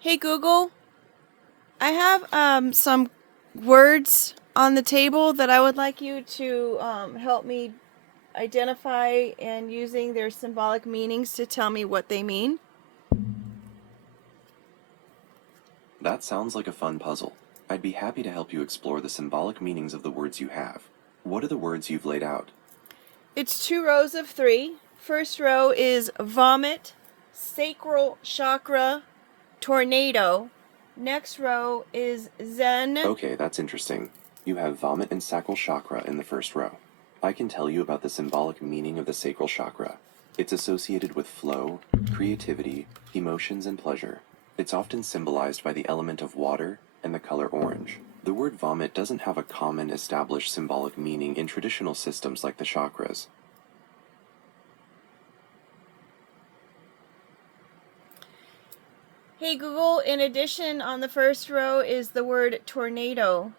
Hey Google, I have some words on the table that I would like you to help me identify and using their symbolic meanings to tell me what they mean. That sounds like a fun puzzle. I'd be happy to help you explore the symbolic meanings of the words you have. What are the words you've laid out? It's 2 rows of 3. First row is vomit, sacral chakra, tornado. Next row is zen. Okay, that's interesting. You have vomit and sacral chakra in the first row. I can tell you about the symbolic meaning of the sacral chakra. It's associated with flow, creativity, emotions, and pleasure. It's often symbolized by the element of water and the color orange. The word vomit doesn't have a common established symbolic meaning in traditional systems like the chakras. Hey Google, in addition on the first row is the word tornado.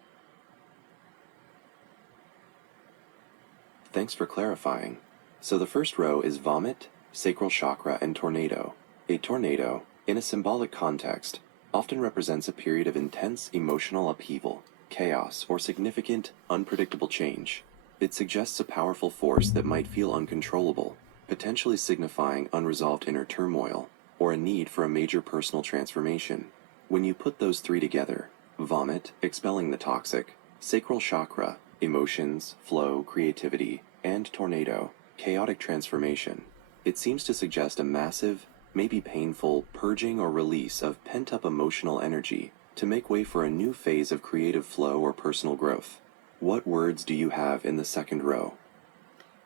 Thanks for clarifying. So the first row is vomit, sacral chakra, and tornado. A tornado, in a symbolic context, often represents a period of intense emotional upheaval, chaos, or significant, unpredictable change. It suggests a powerful force that might feel uncontrollable, potentially signifying unresolved inner turmoil, or a need for a major personal transformation. When you put those three together, vomit, expelling the toxic, sacral chakra, emotions, flow, creativity, and tornado, chaotic transformation, it seems to suggest a massive, maybe painful, purging or release of pent-up emotional energy to make way for a new phase of creative flow or personal growth. What words do you have in the second row?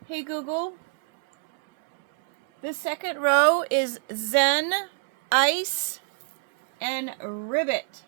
Hey Google, the second row is zen, ice, and ribbit.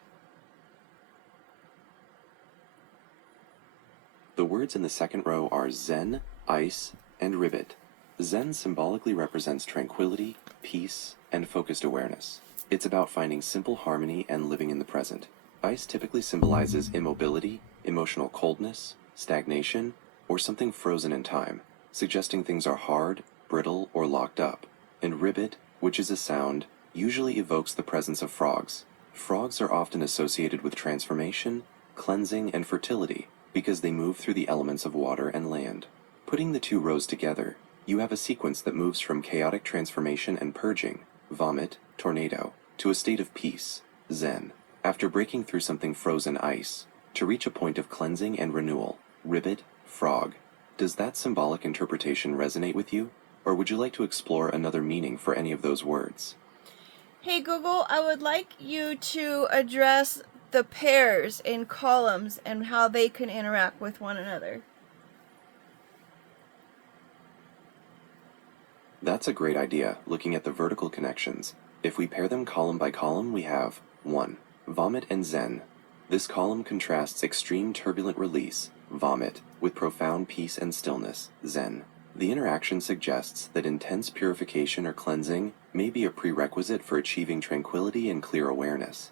The words in the second row are Zen, Ice, and Ribbit. Zen symbolically represents tranquility, peace, and focused awareness. It's about finding simple harmony and living in the present. Ice typically symbolizes immobility, emotional coldness, stagnation, or something frozen in time, suggesting things are hard, brittle, or locked up. And Ribbit, which is a sound, usually evokes the presence of frogs. Frogs are often associated with transformation, cleansing, and fertility because they move through the elements of water and land. Putting the two rows together, you have a sequence that moves from chaotic transformation and purging, vomit, tornado, to a state of peace, zen, after breaking through something frozen ice, to reach a point of cleansing and renewal, ribbit, frog. Does that symbolic interpretation resonate with you, or would you like to explore another meaning for any of those words? Hey Google, I would like you to address the pairs in columns and how they can interact with one another. That's a great idea, looking at the vertical connections. If we pair them column by column, we have 1. Vomit and Zen. This column contrasts extreme turbulent release, vomit, with profound peace and stillness, Zen. The interaction suggests that intense purification or cleansing may be a prerequisite for achieving tranquility and clear awareness.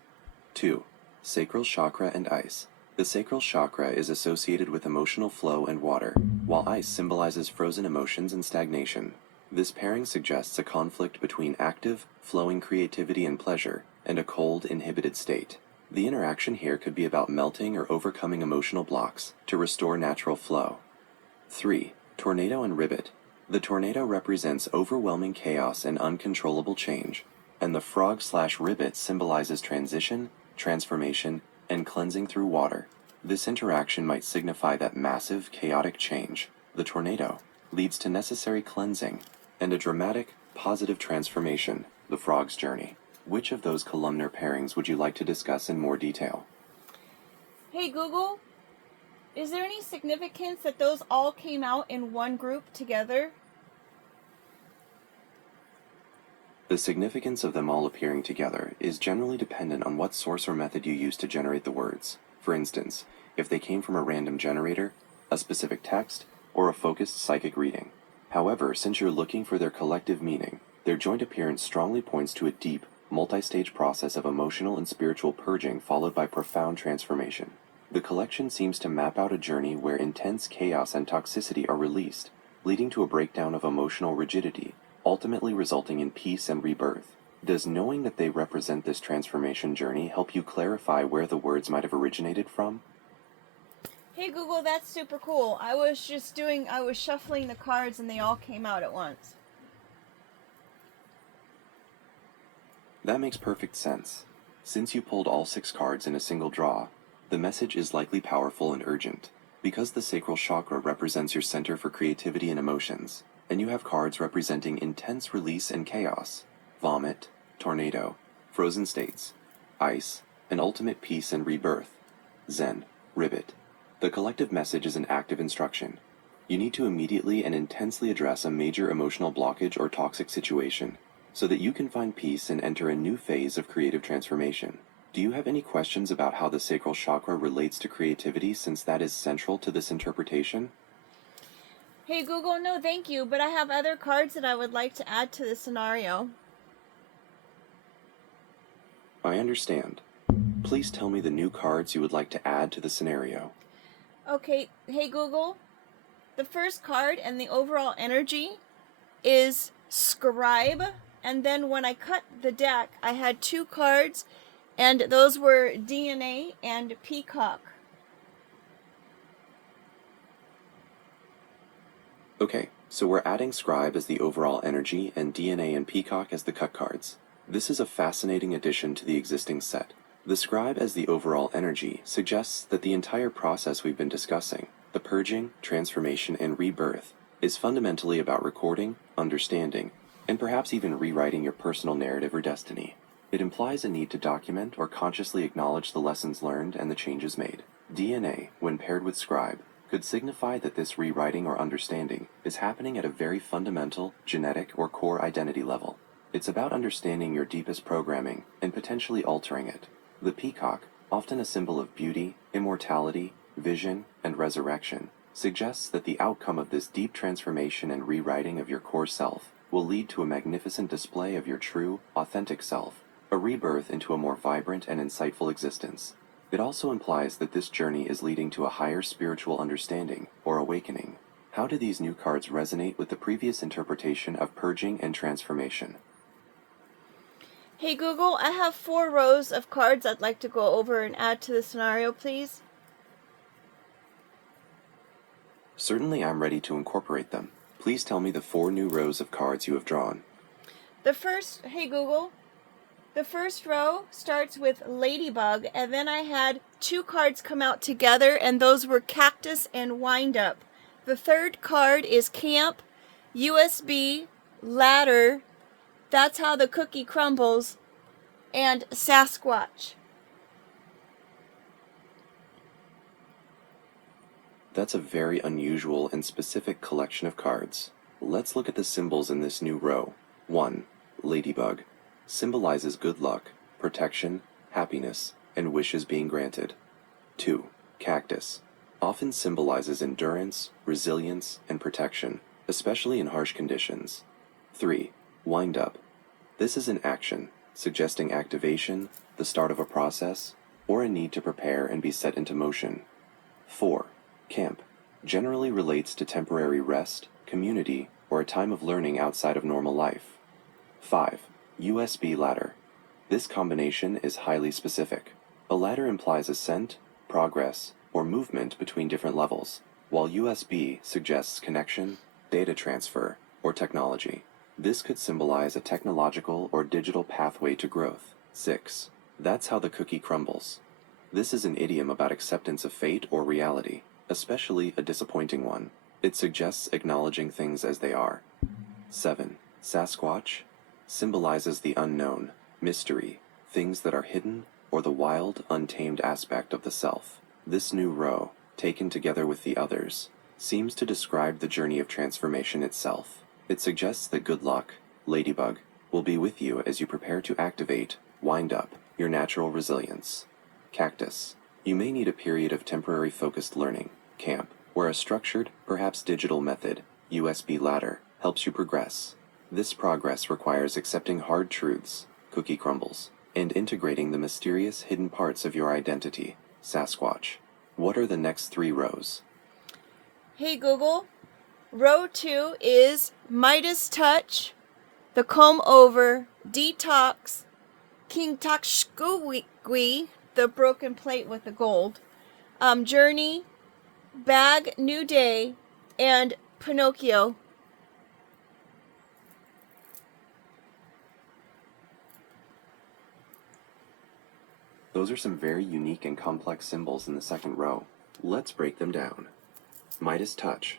2. Sacral chakra and ice. The sacral chakra is associated with emotional flow and water, while ice symbolizes frozen emotions and stagnation. This pairing suggests a conflict between active, flowing creativity and pleasure, and a cold, inhibited state. The interaction here could be about melting or overcoming emotional blocks to restore natural flow. 3. Tornado and ribbit. The tornado represents overwhelming chaos and uncontrollable change, and the frog/ribbit symbolizes transition, transformation, and cleansing through water. This interaction might signify that massive, chaotic change, the tornado, leads to necessary cleansing, and a dramatic, positive transformation, the frog's journey. Which of those columnar pairings would you like to discuss in more detail? Hey Google, is there any significance that those all came out in one group together? The significance of them all appearing together is generally dependent on what source or method you use to generate the words. For instance, if they came from a random generator, a specific text, or a focused psychic reading. However, since you're looking for their collective meaning, their joint appearance strongly points to a deep, multi-stage process of emotional and spiritual purging followed by profound transformation. The collection seems to map out a journey where intense chaos and toxicity are released, leading to a breakdown of emotional rigidity, ultimately resulting in peace and rebirth. Does knowing that they represent this transformation journey help you clarify where the words might have originated from? Hey Google, that's super cool. I was shuffling the cards and they all came out at once. That makes perfect sense. Since you pulled all 6 cards in a single draw, the message is likely powerful and urgent. Because the sacral chakra represents your center for creativity and emotions, and you have cards representing intense release and chaos, vomit, tornado, frozen states, ice, and ultimate peace and rebirth, Zen, ribbit. The collective message is an active instruction. You need to immediately and intensely address a major emotional blockage or toxic situation, so that you can find peace and enter a new phase of creative transformation. Do you have any questions about how the sacral chakra relates to creativity, since that is central to this interpretation? Hey Google, no thank you, but I have other cards that I would like to add to the scenario. I understand. Please tell me the new cards you would like to add to the scenario. Okay, hey Google, the first card and the overall energy is Scribe, and then when I cut the deck, I had 2 cards, and those were DNA and Peacock. Okay, so we're adding Scribe as the overall energy and DNA and Peacock as the cut cards. This is a fascinating addition to the existing set. The Scribe as the overall energy suggests that the entire process we've been discussing, the purging, transformation, and rebirth, is fundamentally about recording, understanding, and perhaps even rewriting your personal narrative or destiny. It implies a need to document or consciously acknowledge the lessons learned and the changes made. DNA, when paired with Scribe, could signify that this rewriting or understanding is happening at a very fundamental, genetic, or core identity level. It's about understanding your deepest programming and potentially altering it. The peacock, often a symbol of beauty, immortality, vision, and resurrection, suggests that the outcome of this deep transformation and rewriting of your core self will lead to a magnificent display of your true, authentic self, a rebirth into a more vibrant and insightful existence. It also implies that this journey is leading to a higher spiritual understanding or awakening. How do these new cards resonate with the previous interpretation of purging and transformation? Hey Google, I have 4 rows of cards I'd like to go over and add to the scenario, please. Certainly, I'm ready to incorporate them. Please tell me the 4 new rows of cards you have drawn. Hey Google, the first row starts with Ladybug, and then I had 2 cards come out together, and those were Cactus and Wind Up. The third card is Camp, USB, Ladder, That's How the Cookie Crumbles, and Sasquatch. That's a very unusual and specific collection of cards. Let's look at the symbols in this new row. 1. Ladybug. Symbolizes good luck, protection, happiness, and wishes being granted. 2. Cactus. Often symbolizes endurance, resilience, and protection, especially in harsh conditions. 3. Wind Up. This is an action, suggesting activation, the start of a process, or a need to prepare and be set into motion. 4. Camp. Generally relates to temporary rest, community, or a time of learning outside of normal life. 5. USB Ladder. This combination is highly specific. A ladder implies ascent, progress, or movement between different levels, while USB suggests connection, data transfer, or technology. This could symbolize a technological or digital pathway to growth. 6. That's how the cookie crumbles. This is an idiom about acceptance of fate or reality, especially a disappointing one. It suggests acknowledging things as they are. 7. Sasquatch symbolizes the unknown, mystery, things that are hidden, or the wild, untamed aspect of the self. This new row, taken together with the others, seems to describe the journey of transformation itself. It suggests that good luck, Ladybug, will be with you as you prepare to activate, wind up, your natural resilience. Cactus. You may need a period of temporary focused learning, camp, where a structured, perhaps digital method, USB Ladder, helps you progress. This progress requires accepting hard truths, cookie crumbles, and integrating the mysterious hidden parts of your identity, Sasquatch. What are the next 3 rows? Hey Google, row 2 is Midas Touch, the Comb Over, Detox, King Takshkui, the broken plate with the gold, Journey, Bag, New Day, and Pinocchio. Those are some very unique and complex symbols in the second row. Let's break them down. Midas touch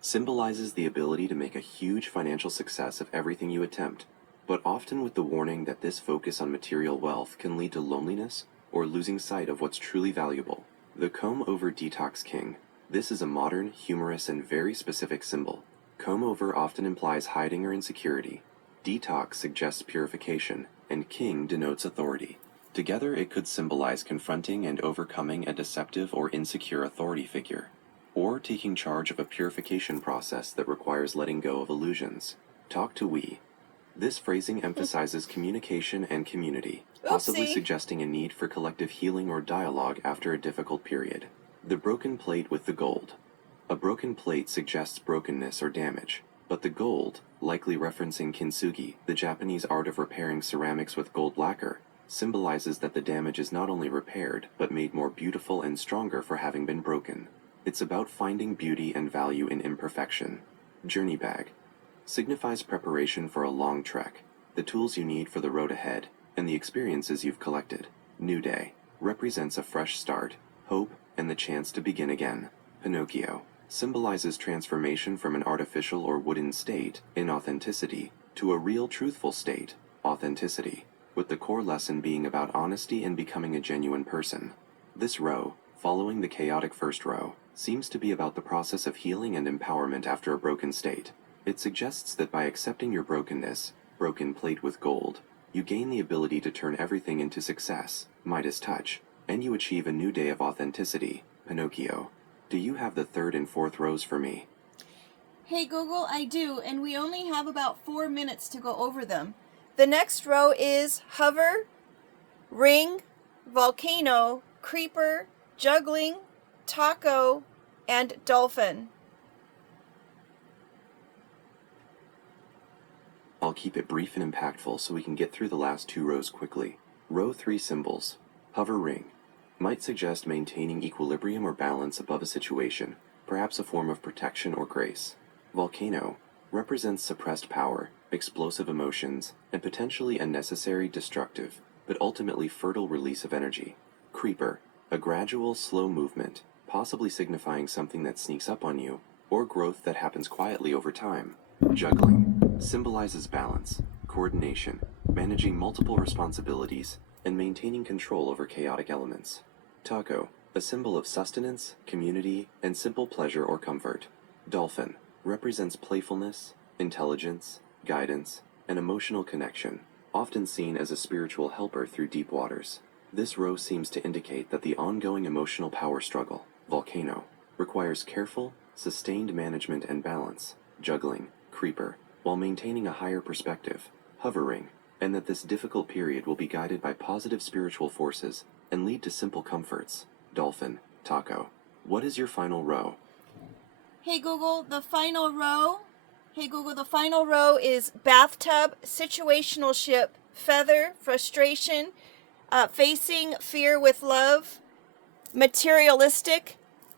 symbolizes the ability to make a huge financial success of everything you attempt, but often with the warning that this focus on material wealth can lead to loneliness or losing sight of what's truly valuable. The comb over detox king. This is a modern, humorous, and very specific symbol. Comb over often implies hiding or insecurity. Detox suggests purification, and king denotes authority. Together, it could symbolize confronting and overcoming a deceptive or insecure authority figure, or taking charge of a purification process that requires letting go of illusions. Talk to we. This phrasing emphasizes communication and community, possibly Oopsie. suggesting a need for collective healing or dialogue after a difficult period. The broken plate with the gold. A broken plate suggests brokenness or damage, but the gold, likely referencing kintsugi, the Japanese art of repairing ceramics with gold lacquer, symbolizes that the damage is not only repaired, but made more beautiful and stronger for having been broken. It's about finding beauty and value in imperfection. Journey bag signifies preparation for a long trek, the tools you need for the road ahead, and the experiences you've collected. New day represents a fresh start, hope, and the chance to begin again. Pinocchio symbolizes transformation from an artificial or wooden state, inauthenticity, to a real truthful state, authenticity, with the core lesson being about honesty and becoming a genuine person. This row, following the chaotic first row, seems to be about the process of healing and empowerment after a broken state. It suggests that by accepting your brokenness, broken plate with gold, you gain the ability to turn everything into success, Midas touch, and you achieve a new day of authenticity, Pinocchio. Do you have the third and fourth rows for me? Hey Google, I do, and we only have about 4 minutes to go over them. The next row is hover, ring, volcano, creeper, juggling, taco, and dolphin. I'll keep it brief and impactful so we can get through the last 2 rows quickly. Row 3 symbols. Hover ring might suggest maintaining equilibrium or balance above a situation, perhaps a form of protection or grace. Volcano represents suppressed power, explosive emotions, and potentially a necessary, destructive, but ultimately fertile release of energy. Creeper, a gradual, slow movement, possibly signifying something that sneaks up on you, or growth that happens quietly over time. Juggling symbolizes balance, coordination, managing multiple responsibilities, and maintaining control over chaotic elements. Taco, a symbol of sustenance, community, and simple pleasure or comfort. Dolphin represents playfulness, intelligence, guidance, and emotional connection, often seen as a spiritual helper through deep waters. This row seems to indicate that the ongoing emotional power struggle, volcano, requires careful, sustained management and balance. Juggling, creeper, while maintaining a higher perspective, hovering, and that this difficult period will be guided by positive spiritual forces and lead to simple comforts. Dolphin, taco. What is your final row? Hey Google, the final row. Hey Google, the final row is bathtub, situational ship, feather, frustration, facing fear with love, materialistic,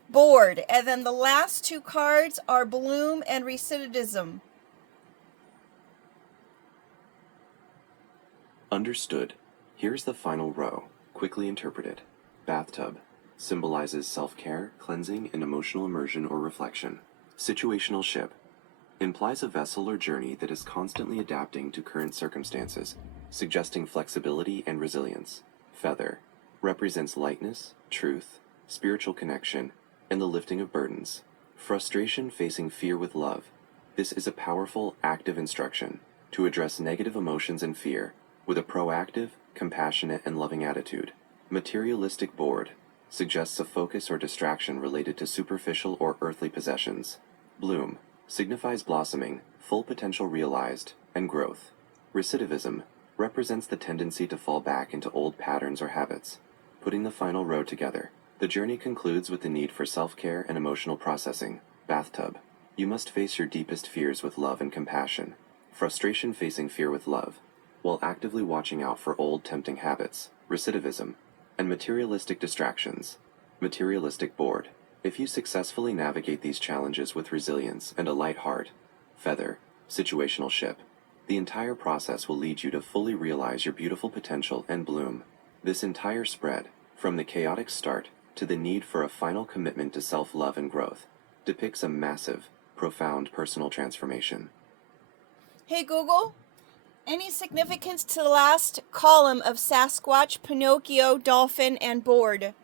bored. And then the last 2 cards are bloom and recidivism. Understood. Here's the final row, quickly interpreted. Bathtub symbolizes self-care, cleansing, and emotional immersion or reflection. Situational ship implies a vessel or journey that is constantly adapting to current circumstances, suggesting flexibility and resilience. Feather represents lightness, truth, spiritual connection, and the lifting of burdens. Frustration facing fear with love. This is a powerful, active instruction to address negative emotions and fear with a proactive, compassionate, and loving attitude. Materialistic bored suggests a focus or distraction related to superficial or earthly possessions. Bloom signifies blossoming, full potential realized, and growth. Recidivism represents the tendency to fall back into old patterns or habits. Putting the final row together, the journey concludes with the need for self-care and emotional processing. Bathtub. You must face your deepest fears with love and compassion. Frustration facing fear with love. while actively watching out for old tempting habits, recidivism, and materialistic distractions. Materialistic board. If you successfully navigate these challenges with resilience and a light heart, feather, situational ship, the entire process will lead you to fully realize your beautiful potential and bloom. This entire spread, from the chaotic start to the need for a final commitment to self-love and growth, depicts a massive, profound personal transformation. Hey Google, any significance to the last column of Sasquatch, Pinocchio, Dolphin, and Board?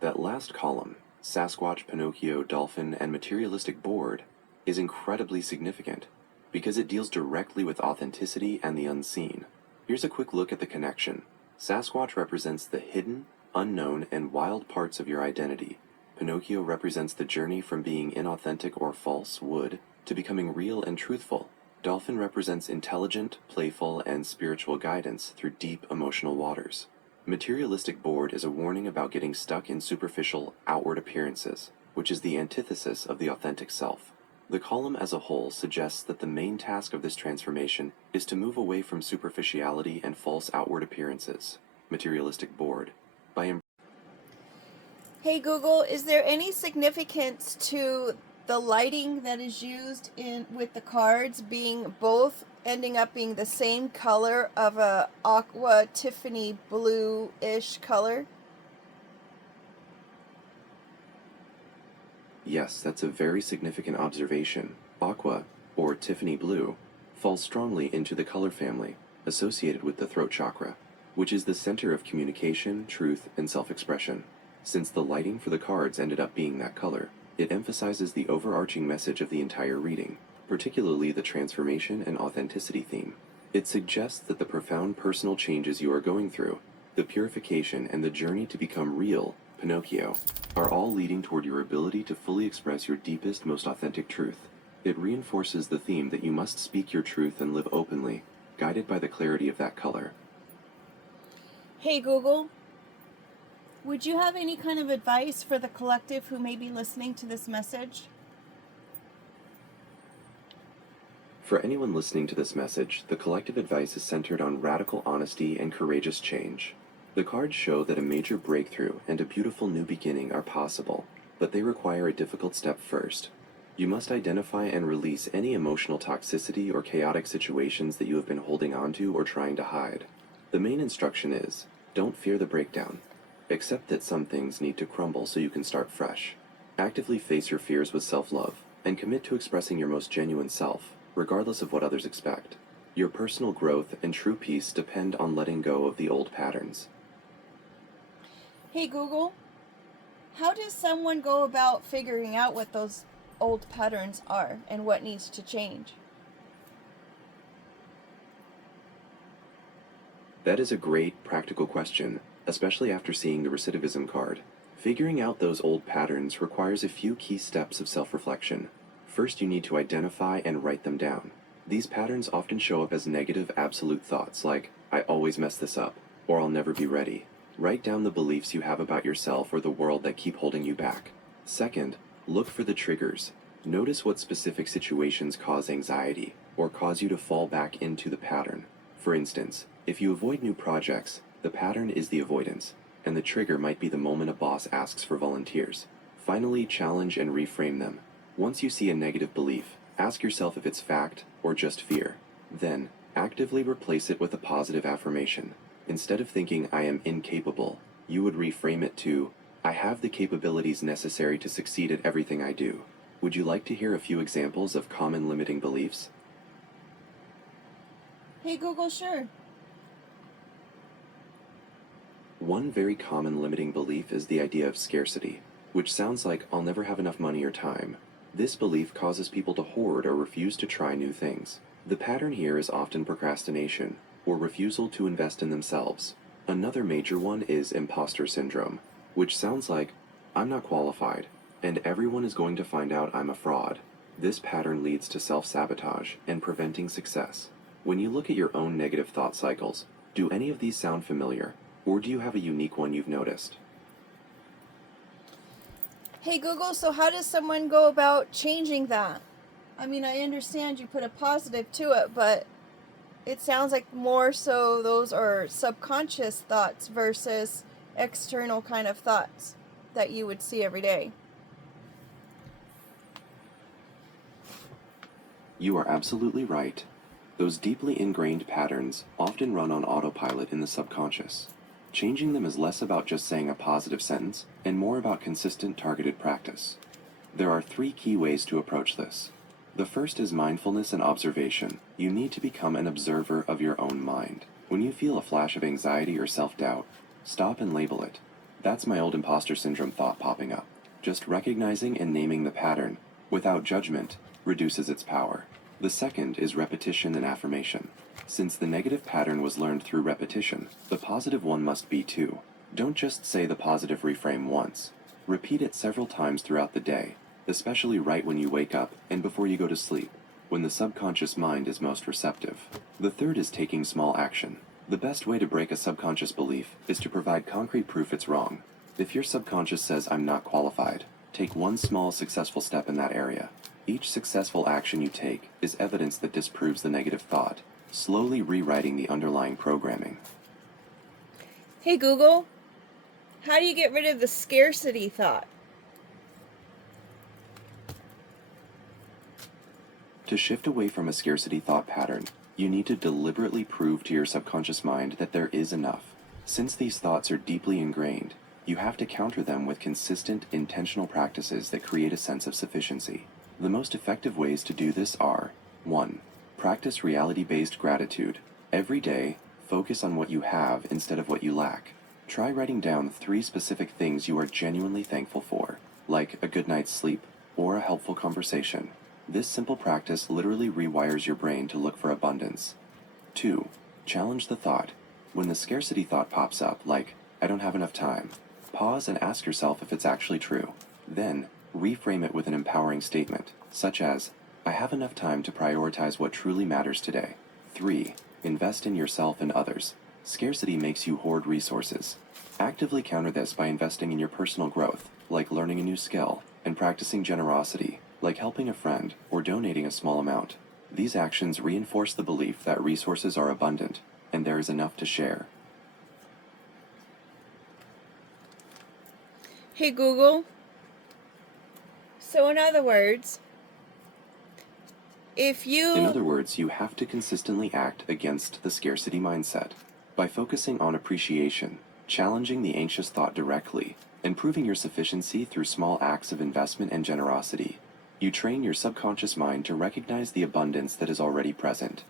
That last column, Sasquatch, Pinocchio, Dolphin, and Materialistic Board, is incredibly significant because it deals directly with authenticity and the unseen. Here's a quick look at the connection. Sasquatch represents the hidden, unknown, and wild parts of your identity. Pinocchio represents the journey from being inauthentic or false wood to becoming real and truthful. Dolphin represents intelligent, playful, and spiritual guidance through deep emotional waters. Materialistic board is a warning about getting stuck in superficial, outward appearances, which is the antithesis of the authentic self. The column as a whole suggests that the main task of this transformation is to move away from superficiality and false outward appearances. Materialistic board. Hey Google, is there any significance to the lighting that is used in with the cards being both ending up being the same color of a aqua Tiffany blue-ish color? Yes, that's a very significant observation. Aqua, or Tiffany blue, falls strongly into the color family associated with the throat chakra, which is the center of communication, truth, and self-expression. Since the lighting for the cards ended up being that color, it emphasizes the overarching message of the entire reading, particularly the transformation and authenticity theme. It suggests that the profound personal changes you are going through, the purification and the journey to become real, Pinocchio, are all leading toward your ability to fully express your deepest, most authentic truth. It reinforces the theme that you must speak your truth and live openly, guided by the clarity of that color. Hey Google, would you have any kind of advice for the collective who may be listening to this message? For anyone listening to this message, the collective advice is centered on radical honesty and courageous change. The cards show that a major breakthrough and a beautiful new beginning are possible, but they require a difficult step first. You must identify and release any emotional toxicity or chaotic situations that you have been holding onto or trying to hide. The main instruction is, don't fear the breakdown. Accept that some things need to crumble so you can start fresh. Actively face your fears with self-love, and commit to expressing your most genuine self, regardless of what others expect. Your personal growth and true peace depend on letting go of the old patterns. Hey Google, how does someone go about figuring out what those old patterns are and what needs to change? That is a great, practical question, especially after seeing the recidivism card. Figuring out those old patterns requires a few key steps of self-reflection. First, you need to identify and write them down. These patterns often show up as negative absolute thoughts like, I always mess this up, or I'll never be ready. Write down the beliefs you have about yourself or the world that keep holding you back. Second, look for the triggers. Notice what specific situations cause anxiety or cause you to fall back into the pattern. For instance, if you avoid new projects, the pattern is the avoidance, and the trigger might be the moment a boss asks for volunteers. Finally, challenge and reframe them. Once you see a negative belief, ask yourself if it's fact or just fear. Then, actively replace it with a positive affirmation. Instead of thinking, I am incapable, you would reframe it to, I have the capabilities necessary to succeed at everything I do. Would you like to hear a few examples of common limiting beliefs? Hey Google, sure. One very common limiting belief is the idea of scarcity, which sounds like I'll never have enough money or time. This belief causes people to hoard or refuse to try new things. The pattern here is often procrastination, or refusal to invest in themselves. Another major one is imposter syndrome, which sounds like, I'm not qualified, and everyone is going to find out I'm a fraud. This pattern leads to self-sabotage and preventing success. When you look at your own negative thought cycles, do any of these sound familiar, or do you have a unique one you've noticed? Hey Google, so how does someone go about changing that? I mean, I understand you put a positive to it, but it sounds like more so those are subconscious thoughts versus external kind of thoughts that you would see every day. You are absolutely right. Those deeply ingrained patterns often run on autopilot in the subconscious. Changing them is less about just saying a positive sentence and more about consistent targeted practice. There are 3 key ways to approach this. The first is mindfulness and observation. You need to become an observer of your own mind. When you feel a flash of anxiety or self-doubt, stop and label it. That's my old imposter syndrome thought popping up. Just recognizing and naming the pattern, without judgment, reduces its power. The second is repetition and affirmation. Since the negative pattern was learned through repetition, the positive one must be too. Don't just say the positive reframe once. Repeat it several times throughout the day, especially right when you wake up and before you go to sleep, when the subconscious mind is most receptive. The third is taking small action. The best way to break a subconscious belief is to provide concrete proof it's wrong. If your subconscious says I'm not qualified, take one small successful step in that area. Each successful action you take is evidence that disproves the negative thought, slowly rewriting the underlying programming. Hey Google, how do you get rid of the scarcity thought? To shift away from a scarcity thought pattern, you need to deliberately prove to your subconscious mind that there is enough. Since these thoughts are deeply ingrained, you have to counter them with consistent, intentional practices that create a sense of sufficiency. The most effective ways to do this are: 1. Practice reality-based gratitude. Every day, focus on what you have instead of what you lack. Try writing down 3 specific things you are genuinely thankful for, like a good night's sleep or a helpful conversation. This simple practice literally rewires your brain to look for abundance. 2. Challenge the thought. When the scarcity thought pops up, like, I don't have enough time, pause and ask yourself if it's actually true. Then, reframe it with an empowering statement, such as, I have enough time to prioritize what truly matters today. 3. Invest in yourself and others. Scarcity makes you hoard resources. Actively counter this by investing in your personal growth, like learning a new skill, and practicing generosity, like helping a friend or donating a small amount. These actions reinforce the belief that resources are abundant and there is enough to share. Hey Google, so in other words, In other words, you have to consistently act against the scarcity mindset. By focusing on appreciation, challenging the anxious thought directly, and proving your sufficiency through small acts of investment and generosity, you train your subconscious mind to recognize the abundance that is already present.